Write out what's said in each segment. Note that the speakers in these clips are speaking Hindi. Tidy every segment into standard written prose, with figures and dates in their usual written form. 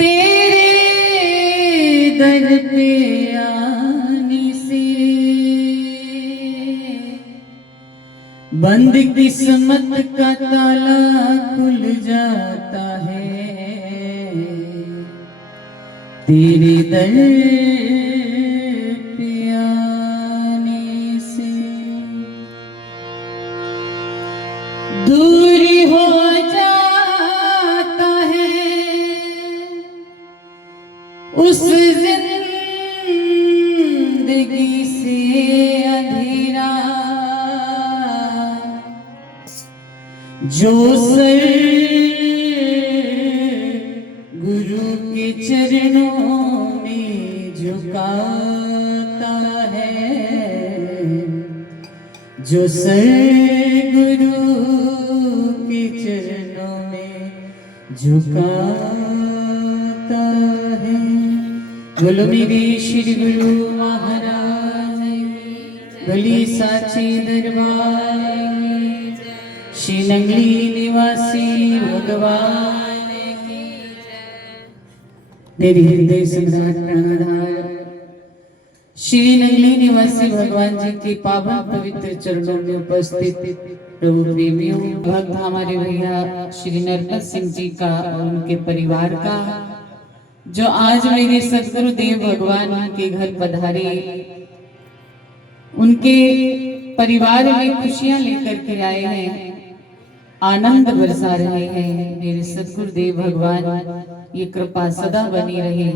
तेरे दर पे आने से बंद किस्मत का ताला खुल जाता है। तेरे दर पे आने से दूर हो जाता है उस जिंदगी से अंधेरा जो सर गुरु के चरणों में झुकाता है। जो सर गुरु के चरणों में झुकाता है। बोलो मेरे श्री गुरु महाराज भली साची दरबार श्री नंगली निवासी भगवान की मेरी हृदय सम्राट प्राणाधार श्री नंगली निवासी भगवान जी के पावन पवित्र चरणों में उपस्थित प्रभु प्रेमियों, भक्त हमारे भैया श्री नरपत सिंह जी का और उनके परिवार का जो आज मेरे सदगुरु देव भगवान के घर पधारे, उनके परिवार में खुशियां लेकर के आए हैं, आनंद बरसा रहे हैं। मेरे सदगुरु देव भगवान ये कृपा सदा बनी रहे,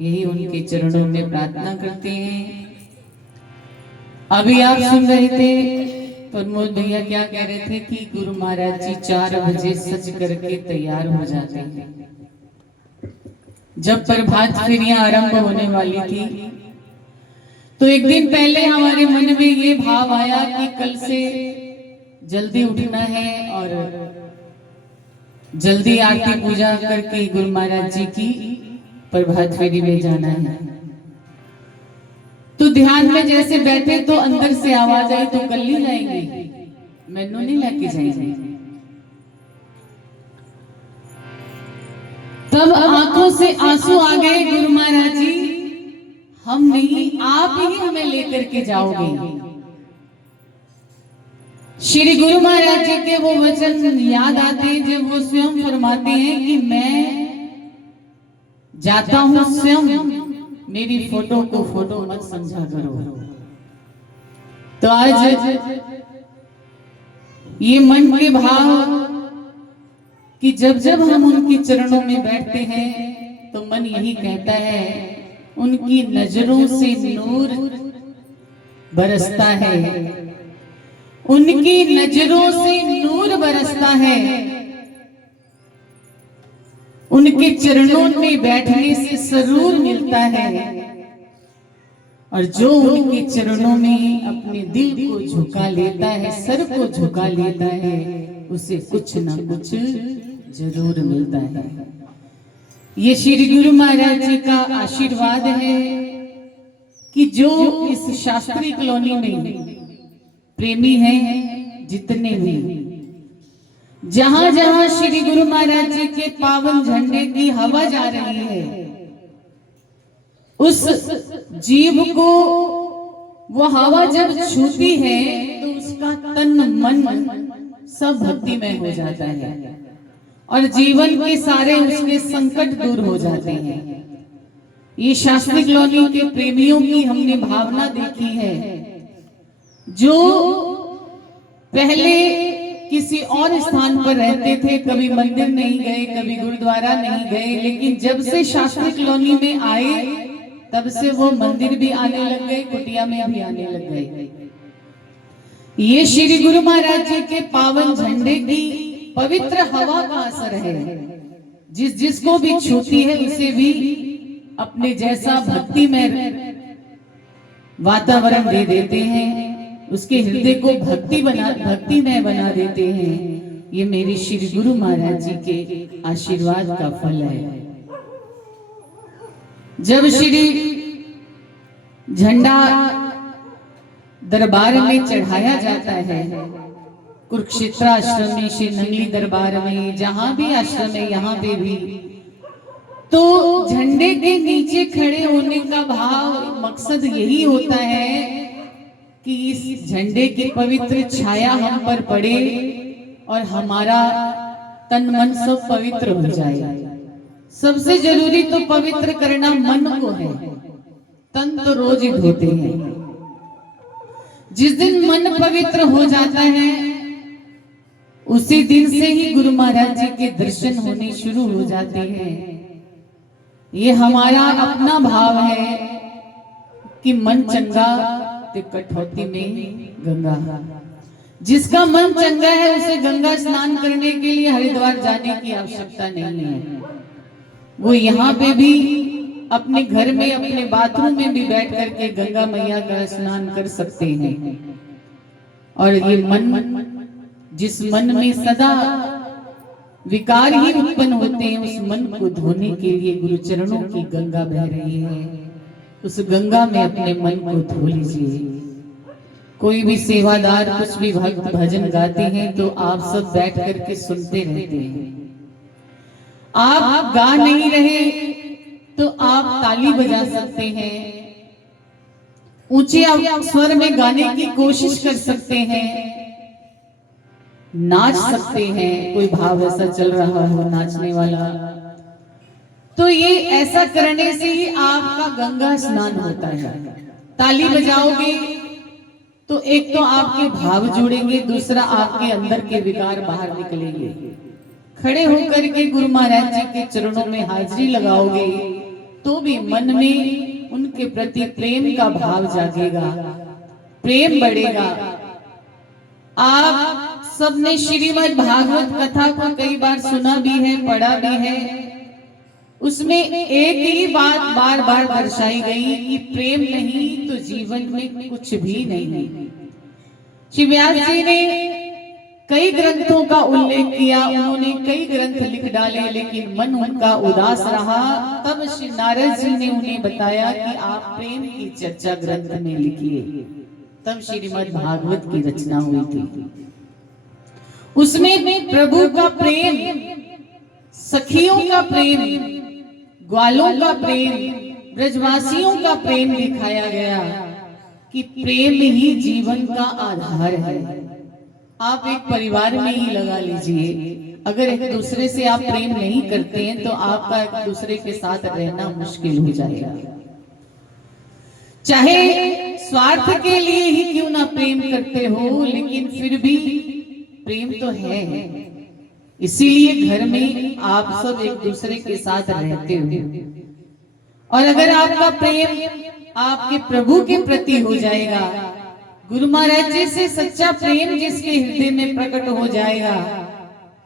यही उनके चरणों में प्रार्थना करते हैं। अभी आप सुन रहे थे प्रमोद भैया क्या कह रहे थे कि गुरु महाराज जी 4 बजे सज करके तैयार हो जाते हैं। जब प्रभात फेरियां आरंभ होने वाली थी तो एक दिन पहले हमारे मन में ये भाव आया कि कल से जल्दी उठना है और जल्दी आरती पूजा करके गुरु महाराज जी की प्रभात फेरी में जाना है। तो ध्यान में जैसे बैठे तो अंदर से आवाज आई तो कल ही जाएंगे, मैनू नहीं लेके जाएंगे। तब आंखों से आंसू आ गए, गुरु महाराज जी हम नहीं, आप ही हमें लेकर के जाओगे। श्री गुरु महाराज जी के वो वचन याद आते हैं जब वो स्वयं फरमाते हैं कि मैं जाता हूं स्वयं, मेरी फोटो को फोटो मत समझा करो। तो आज ये मन के भाव कि जब जब हम उनके चरणों में बैठते हैं तो मन यही कहता है, उनकी नजरों से नूर बरसता है, उनकी नजरों से नूर बरसता है, उनके चरणों में बैठने से सरूर मिलता है। और जो उनके चरणों में अपने दिल को झुका लेता है, सर को झुका लेता है, उसे कुछ ना कुछ जरूर मिलता है। ये श्री गुरु महाराज जी का आशीर्वाद है कि जो इस शास्त्री कॉलोनी में प्रेमी हैं जितने भी, जहां जहां श्री गुरु महाराज जी के पावन झंडे की हवा जा रही है, उस जीव को वो हवा जब छूती है तो उसका तन मन सब भक्तिमय हो जाता है और जीवन के सारे उसके संकट दूर हो जाते हैं। ये शास्त्री कॉलोनी के प्रेमियों की हमने भावना देखी है, जो पहले किसी और स्थान पर रहते थे, कभी मंदिर नहीं गए, कभी गुरुद्वारा नहीं गए, लेकिन जब से शास्त्री कॉलोनी में आए तब से वो मंदिर भी आने लग गए, कुटिया में भी आने लग गए। ये श्री गुरु महाराज जी के पावन झंडे की पवित्र हवा का असर है, जिसको भी छूती है उसे भी अपने जैसा भक्तिमय वातावरण दे देते हैं, उसके हृदय को भक्तिमय बना देते हैं। ये मेरे श्री गुरु महाराज जी के आशीर्वाद का फल है। जब श्री झंडा दरबार में चढ़ाया जाता है, कुरुक्षेत्र आश्रम में, श्री नंगली दरबार में, जहां भी आश्रम है यहाँ पे भी तो झंडे के नीचे खड़े होने का भाव मकसद यही होता है कि इस झंडे की पवित्र छाया हम पर पड़े और हमारा तन मन सब पवित्र हो जाए। सबसे जरूरी तो पवित्र करना मन को है, तन तो रोज ही धोते हैं। जिस दिन मन पवित्र हो जाता है उसी दिन से ही गुरु महाराज जी के दर्शन होने शुरू हो जाते हैं। ये हमारा अपना भाव है कि मन चंगा तो कठौती में गंगा। जिसका मन चंगा है उसे गंगा स्नान करने के लिए हरिद्वार जाने की आवश्यकता नहीं है। वो यहाँ पे भी अपने घर में अपने बाथरूम में भी बैठ करके गंगा मैया का स्नान कर सकते हैं। और ये मन, जिस मन में सदा विकार ही उत्पन्न होते हैं, उस मन को धोने के लिए गुरु चरणों की गंगा बह रही है। उस गंगा में अपने मन को धो लीजिए। कोई भी सेवादार कुछ भी भक्त भजन गाते हैं तो आप सब बैठ करके सुनते रहते हैं। आप गा नहीं रहे तो आप ताली बजा सकते हैं, ऊंचे स्वर में गाने की कोशिश कर सकते हैं, नाच सकते हैं। कोई भाव ऐसा चल रहा हो नाचने वाला, तो ये ऐसा करने से ही आपका गंगा स्नान होता है। ताली बजाओगे तो एक तो आपके भाव जुड़ेंगे, दूसरा आपके अंदर के विकार बाहर निकलेंगे। खड़े होकर के गुरु महाराज जी के चरणों में हाजिरी लगाओगे तो भी मन में उनके प्रति प्रेम का भाव जागेगा, प्रेम बढ़ेगा। आप सबने श्रीमद् भागवत कथा को कई बार सुना भी है, पढ़ा भी है। उसमें एक ही बात बार बार दर्शाई गई कि प्रेम नहीं तो जीवन में कुछ भी नहीं। श्री व्यास जी ने कई ग्रंथों का उल्लेख किया, उन्होंने कई ग्रंथ लिख डाले, लेकिन मन उनका उदास रहा। तब श्री नारद जी ने उन्हें बताया कि आप प्रेम की चर्चा ग्रंथ में लिखिए। तब श्रीमद् भागवत की रचना हुई थी। उसमें प्रभु का प्रेम, सखियों का प्रेम, ग्वालों का प्रेम, ब्रजवासियों का प्रेम दिखाया गया कि प्रेम ही जीवन का आधार है। आप एक परिवार में ही लगा लीजिए, अगर एक दूसरे से आप प्रेम नहीं करते हैं तो आपका एक दूसरे के साथ रहना मुश्किल हो जाएगा। चाहे स्वार्थ के लिए ही क्यों ना प्रेम करते हो, लेकिन फिर भी प्रेम तो है। इसीलिए घर में आप सब एक दूसरे के साथ रहते हो। और अगर आपका प्रेम आपके प्रभु के प्रति हो जाएगा, गुरु महाराज जी से सच्चा प्रेम जिसके हृदय में प्रकट हो जाएगा,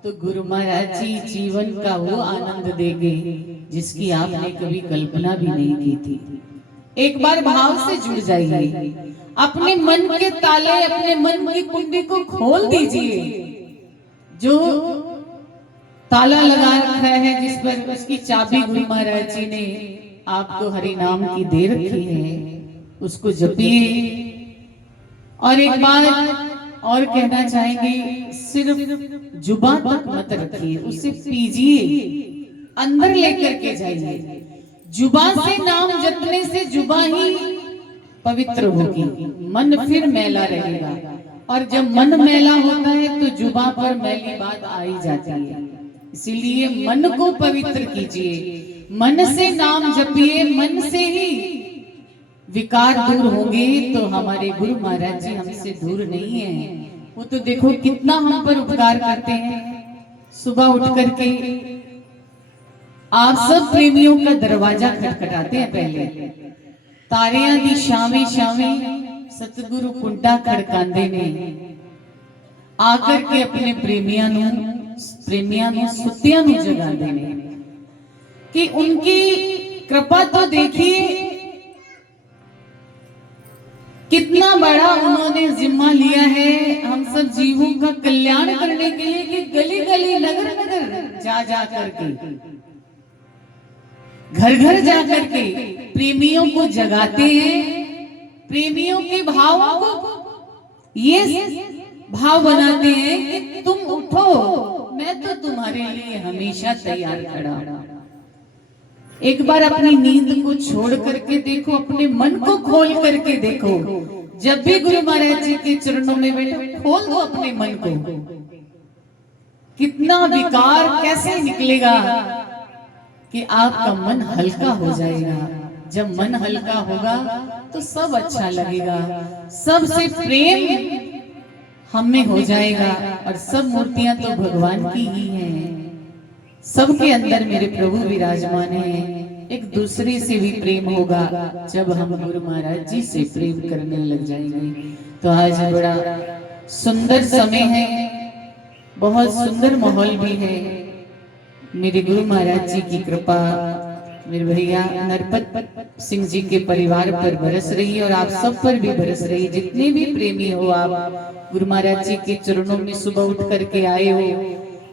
तो गुरु महाराज जी जीवन का वो आनंद देंगे जिसकी आपने कभी कल्पना भी नहीं की थी। एक बार भाव से जुड़ जाइए, अपने मन के ताले, अपने मन की कुंडी को खोल दीजिए। जो ताला लगा रखा है, जिस पर उसकी चाबी गुरु महाराज जी ने आपको हरि नाम की दे रखी है, उसको जपिए। और एक बार और कहना चाहेंगे, सिर्फ जुबान तक मत रखिए, उसे पीजिए, अंदर लेकर के जाइए। जुबान से नाम जपने से जुबान ही पवित्र होगी, मन फिर मैला रहेगा। और जब मन मैला होता है तो जुबान पर मैली बात आ ही जाती है। इसीलिए मन को पवित्र कीजिए, मन से नाम जपिए, मन से ही विकार दूर होंगे। तो हमारे गुरु महाराज जी हमसे दूर नहीं है। वो तो देखो कितना हम पर उपकार करते हैं। सुबह उठ करके आप सब प्रेमियों का दरवाजा खटखटाते हैं। पहले तारियां दी शामे शामे सतगुरु कुंडा खड़कांदे ने, आकर के अपने प्रेमियां नु सुतियां नु जगांदे ने कि उनकी कृपा तो देखिए, कितना बड़ा उन्होंने जिम्मा लिया है हम सब जीवों का कल्याण करने के लिए, कि गली गली नगर नगर जा जा करके, घर घर जा करके प्रेमियों को जगाते हैं। प्रेमियों के भावों को ये भाव बनाते हैं कि तुम उठो, मैं तो तुम्हारे लिए हमेशा तैयार खड़ा हूं। एक बार अपनी नींद को छोड़ करके देखो, अपने मन को खोल करके देखो। जब भी गुरु महाराज जी के चरणों में बैठो, खोल दो अपने मन को। कितना विकार कैसे निकलेगा कि आपका मन हल्का हो जाएगा। जब मन हल्का होगा तो सब अच्छा लगेगा, सबसे प्रेम हम में हो जाएगा। और सब मूर्तियां तो भगवान की ही हैं, सबके अंदर मेरे प्रभु विराजमान हैं। एक दूसरे से भी प्रेम होगा जब हम गुरु महाराज जी से प्रेम करने लग जाएंगे। तो आज बड़ा सुंदर समय है, बहुत सुंदर माहौल भी है। मेरे गुरु महाराज जी की कृपा मेरे भैया नरपत सिंह जी के परिवार पर बरस रही है और आप सब पर भी बरस रही है। जितने भी प्रेमी हो आप गुरु महाराज जी के चरणों में सुबह उठ करके आए हो,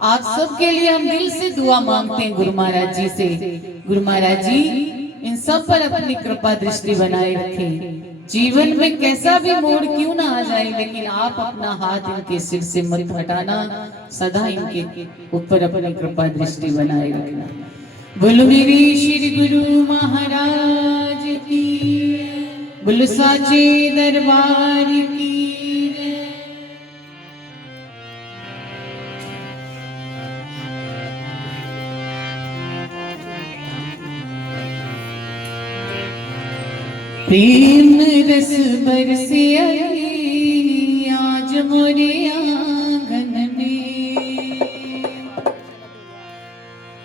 आप सब के लिए हम दिल से दुआ मांगते हैं गुरु महाराज जी से। गुरु महाराज जी इन सब पर अपनी कृपा दृष्टि बनाए रखें। जीवन में कैसा भी मोड़ क्यों ना आ जाए, लेकिन आप अपना हाथ इनके सिर से मत हटाना, सदा इनके ऊपर अपनी कृपा दृष्टि बनाए रखना। बोलो मेरे श्री गुरु महाराज की, बोलो साचे दरबार की। प्रेम रस बरसे आज मोरे आंगन में,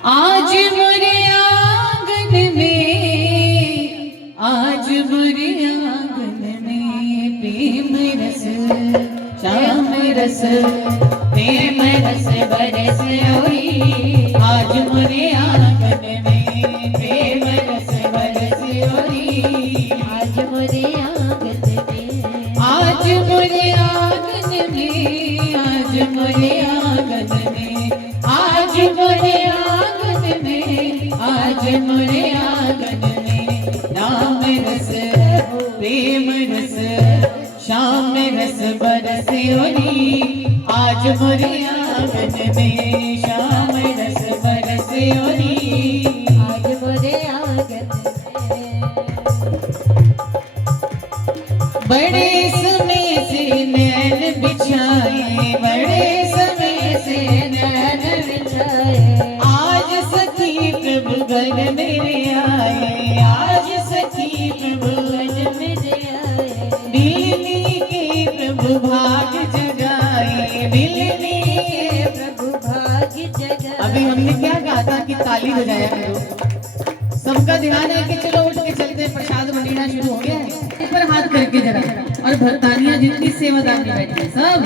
आज मोरे आंगन में, आज मोरे आंगन में। प्रेम रस श्याम रस, प्रेम रस बरसे आज मोरे आंगन में। प्रेम रस बरसे आज मोरे आंगन में, आज मोरे आंगन में, आज मोरे आंगन में, आज मोरे आंगन में, आज मोरे आंगन में। राम रस प्रेम रस श्याम रस बरसे आज मोरे आंगन में। श्याम रस बरसे आज मोरे आंगन में। बड़े समय से नैन बिछाए, बड़े समय से नैन बिछाए, आज सखी प्रभु घर मेरे आए, आज सखी प्रभु घर मेरे आए। दिल्ली के प्रभु भाग जगाए, दिल्ली के प्रभु भाग जगाए। अभी हमने क्या कहा था कि ताली बजाया करो, सबका ध्यान है कि चलो उठ के चलते, प्रसाद बंटना शुरू हो गया है। पर हाथ करके जरा, और भरतानिया जितनी सेवादार बैठे सब,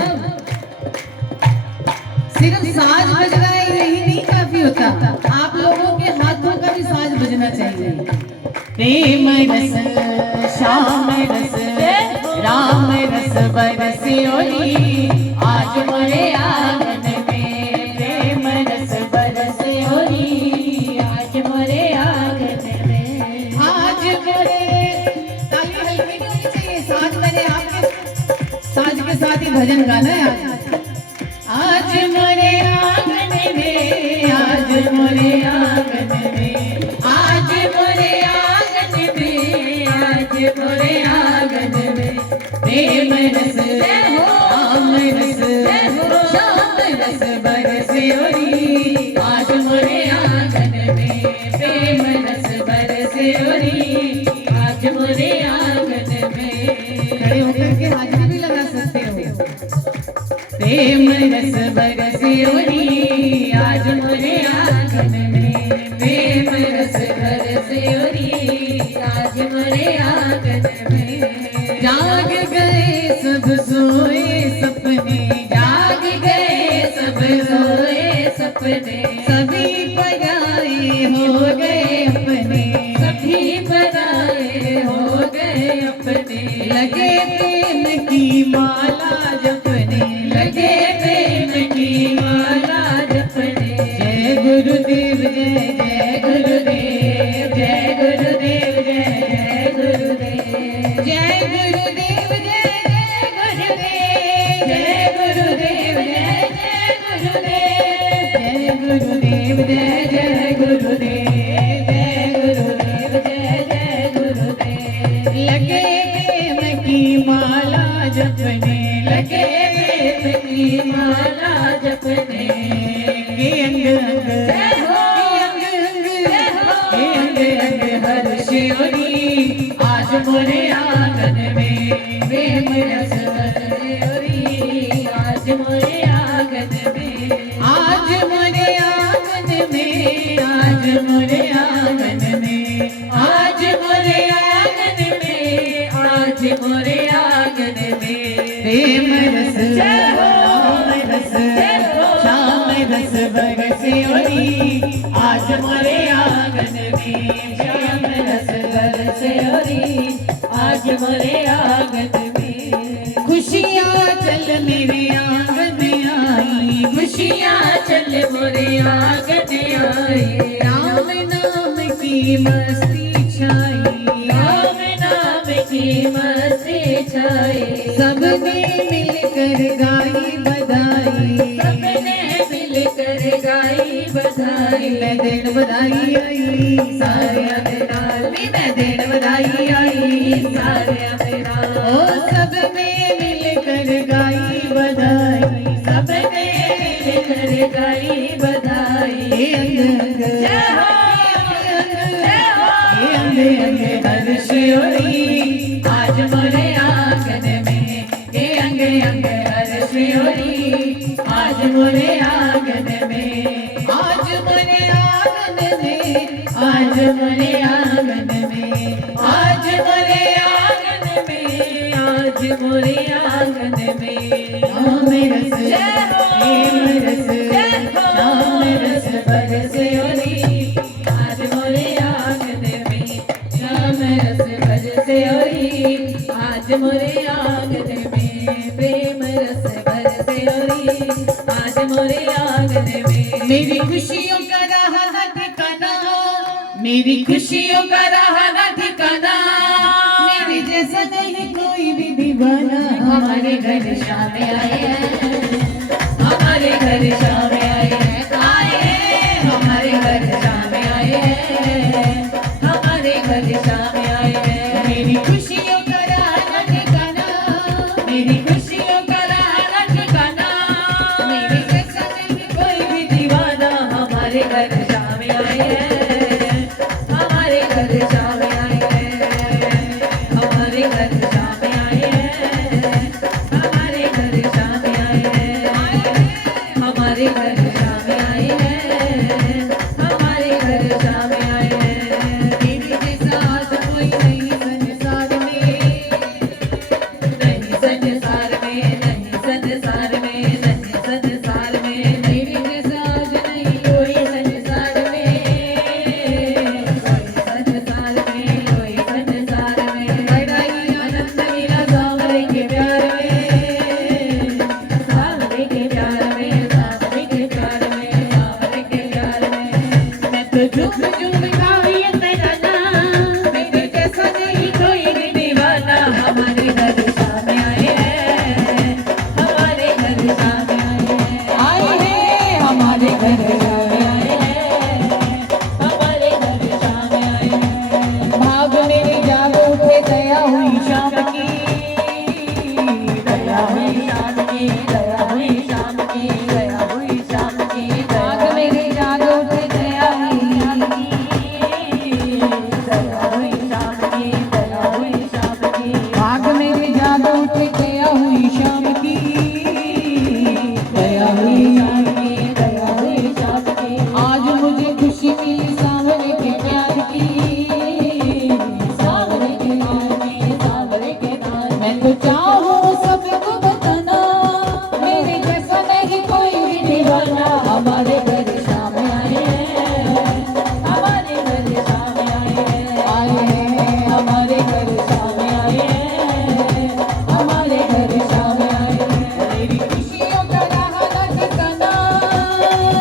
सिर्फ साज बज रहा है यही नहीं काफी होता, आप लोगों के हाथों का भी साज बजना चाहिए। प्रेम रस श्याम रस राम रस बरसे आज मोरे आंगन में। प्रेम रस बरसे आज मोरे आंगन में। आज मोरे साज, मैंने आपके साज के साथ ही भजन गाना है। आज मोरे आंगन में, आज मोरे आंगन में, आज मोरे आंगन में, आज मोरे आंगन में। प्रेम रस राम रस श्याम रस बरसे आज मोरे आंगन में। प्रेम रस बरसे आज मोरे आंगन में। खड़े होकर के हाजिरी भी लगा सकते हो। प्रेम रस बरसे आज मोरे आंगन में। प्रेम रस बरसे आज मोरे आंगन में। जाग गए सब सोए सपने, जाग गए सब सोए सपने, सभी पराए हो गए अपने, सभी पराए हो गए अपने। लगे प्रेम की माला जपने, लगे प्रेम की माला जपने। जय गुरुदेव जय जय गुरुदेव, जय गुरुदेव जय जय गुरुदेव, जय गुरुदेव जय जय गुरुदेव, जय गुरुदेव जय जय गुरुदेव, जय गुरुदेव जय जय गुरुदेव, जय आज मोरे आंगन में प्रेम रस बरसे ओरी, आज मोरे आंगन में, आज मोरे आंगन में, आज मोरे आंगन में, आज मोरे आंगन में, आज मोरे आंगन में प्रेम रस श्याम रस बरसे ओरी, आज मोरे आंगन में श्याम रस बरसे ओरी, आज मोरे आंगन में। खुशियाँ चल मेरे आंगन आई, खुशियाँ चल मोरे आंगन आई, राम नाम की मस्ती छाई, राम नाम की मस्ती छाई, सबने मिलकर गाई बधाई, सबने मिलकर गाई बधाई, मैं देन बधाई आई सारे अधराली, मैं देन बधाई आई सारे अधराली, ओ सबने मिलकर गाई बधाई, सबने मिलकर गाई बधाई, जय हो अंगे अंगे हर्ष ओरी, आज मोरे आंगन में, हे अंगे अंगे हर्ष ओरी, आज मोरे आंगन में, आज मोरे आंगन में, आज मोरे आंगन में, आज मोरे आंगन में, आज मोरे आंगन में, राम रस प्रेम रस श्याम रस बरसे ओरी, आज मोरे आंगन में श्याम रस बरसे ओरी, आज मोरे आंगन में प्रेम रस बरसे ओरी, आज मोरे आंगन में। मेरी खुशियों का रहा न ठिकाना, मेरी खुशियों का रहा न ठिकाना, मेरे जैसा नहीं कोई भी दीवाना, हमारे घर शाम आए हैं, हमारे घर शाम आए हैं, हमारे घर शाम आए हैं, हमारे घर शाम आए हैं। मेरी खुशियों का रहा न ठिकाना, मेरी खुशियों का रहा न ठिकाना, मेरे जैसा नहीं कोई भी दीवाना, हमारे घर शाम आए हैं, हमारे घर शाम आए हैं, हमारे घर शाम आए हैं, हमारे घर शाम आए हैं, हमारे घर शाम आए हैं, हमारे घर शाम आए हैं। मेरे जैसा आज कोई नहीं संसार में, नहीं संसार में, नहीं संसार में, नहीं संसार में, मेरे जैसा आज नहीं कोई संसार में, कोई संसार में, कोई संसार में, बड़ा ही आनंद मिला सावरे के प्यार में, सावरे के प्यार में, सावरे के प्यार में, सावरे के प्यार में। मैं तो झूम झूम गाई तराना, मेरे जैसा नहीं कोई भी दीवाना, हमारे घर शाम आए हैं, हमारे घर शाम आए हैं, हमारे घर शाम आए हैं, हमारे घर शाम आए हैं। भाग मेरे जागो उठे दया हुई शाम की, दया हुई शाम की, दया हुई शाम की, दया हुई शाम की, भाग मेरे जागो उठे दया हुई शाम की, दया हुई शाम की, दया हुई शाम की, भाग मेरे जागो उठे दया हुई शाम की, दया हुई शाम की, दया हुई शाम की, आज मुझे खुशी मिली सावरे के प्यार की, सावरे के नाम में, सावरे के नाम। मैं तो चाहूँ सबको बताना, मेरे जैसा नहीं कोई भी दीवाना, हमारे घर शाम आए हैं, हमारे घर शाम आए हैं, हमारे घर शाम आए हैं, हमारे घर शाम आए हैं। मेरी खुशियों का रहा न ठिकाना,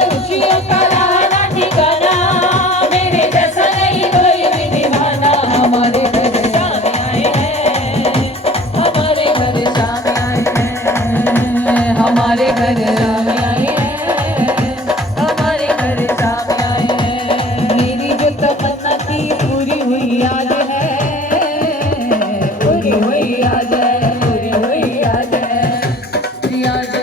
खुशियों का रहा न ठिकाना, मेरे जैसा नहीं कोई भी दीवाना, हमारे घर शाम आए हैं, हमारे घर शाम आए हैं, हमारे घर शाम आए हैं, हमारे घर शाम आए हैं। मेरी जो तमन्ना थी पूरी हुई आज है, पूरी हुई आज है, पूरी हुई आज है, आज